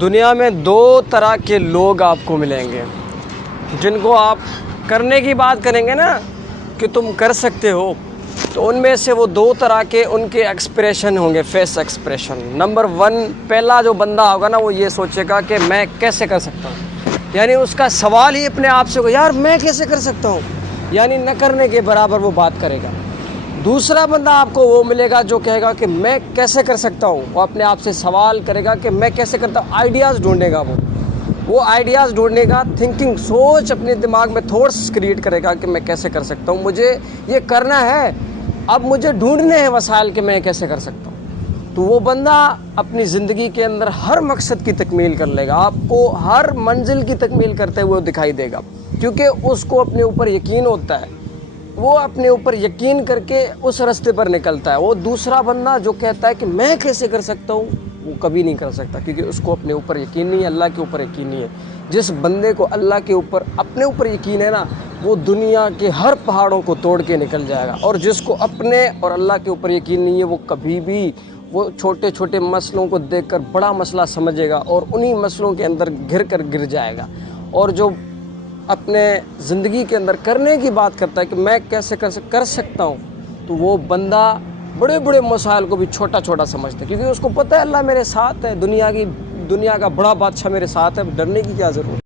دنیا میں دو طرح کے لوگ آپ کو ملیں گے جن کو آپ کرنے کی بات کریں گے نا کہ تم کر سکتے ہو، تو ان میں سے وہ دو طرح کے ان کے ایکسپریشن ہوں گے، فیس ایکسپریشن۔ نمبر 1، پہلا جو بندہ ہوگا نا وہ یہ سوچے گا کہ میں کیسے کر سکتا ہوں، یعنی اس کا سوال ہی اپنے آپ سے ہوگا یار میں کیسے کر سکتا ہوں، یعنی نہ کرنے کے برابر وہ بات کرے گا۔ دوسرا بندہ آپ کو وہ ملے گا جو کہے گا کہ میں کیسے کر سکتا ہوں، وہ اپنے آپ سے سوال کرے گا کہ میں کیسے کرتا ہوں، آئیڈیاز ڈھونڈے گا، وہ آئیڈیاز ڈھونڈنے گا، تھنکنگ، سوچ اپنے دماغ میں تھاٹس کریٹ کرے گا کہ میں کیسے کر سکتا ہوں، مجھے یہ کرنا ہے، اب مجھے ڈھونڈنے ہیں وسائل کہ میں کیسے کر سکتا ہوں۔ تو وہ بندہ اپنی زندگی کے اندر ہر مقصد کی تکمیل کر لے گا، آپ کو ہر منزل کی تکمیل کرتے ہوئے دکھائی دے گا، کیونکہ اس کو اپنے اوپر یقین ہوتا ہے، وہ اپنے اوپر یقین کر کے اس راستے پر نکلتا ہے۔ وہ دوسرا بندہ جو کہتا ہے کہ میں کیسے کر سکتا ہوں، وہ کبھی نہیں کر سکتا، کیونکہ اس کو اپنے اوپر یقین نہیں ہے، اللہ کے اوپر یقین نہیں ہے۔ جس بندے کو اللہ کے اوپر اپنے اوپر یقین ہے نا، وہ دنیا کے ہر پہاڑوں کو توڑ کے نکل جائے گا، اور جس کو اپنے اور اللہ کے اوپر یقین نہیں ہے وہ کبھی بھی وہ چھوٹے چھوٹے مسئلوں کو دیکھ کر بڑا مسئلہ سمجھے گا اور انہی مسئلوں کے اندر گر جائے گا۔ اور جو اپنے زندگی کے اندر کرنے کی بات کرتا ہے کہ میں کیسے کر سکتا ہوں، تو وہ بندہ بڑے بڑے مسائل کو بھی چھوٹا چھوٹا سمجھتا ہے، کیونکہ اس کو پتہ ہے اللہ میرے ساتھ ہے، دنیا کا بڑا بادشاہ میرے ساتھ ہے، ڈرنے کی کیا ضرورت ہے۔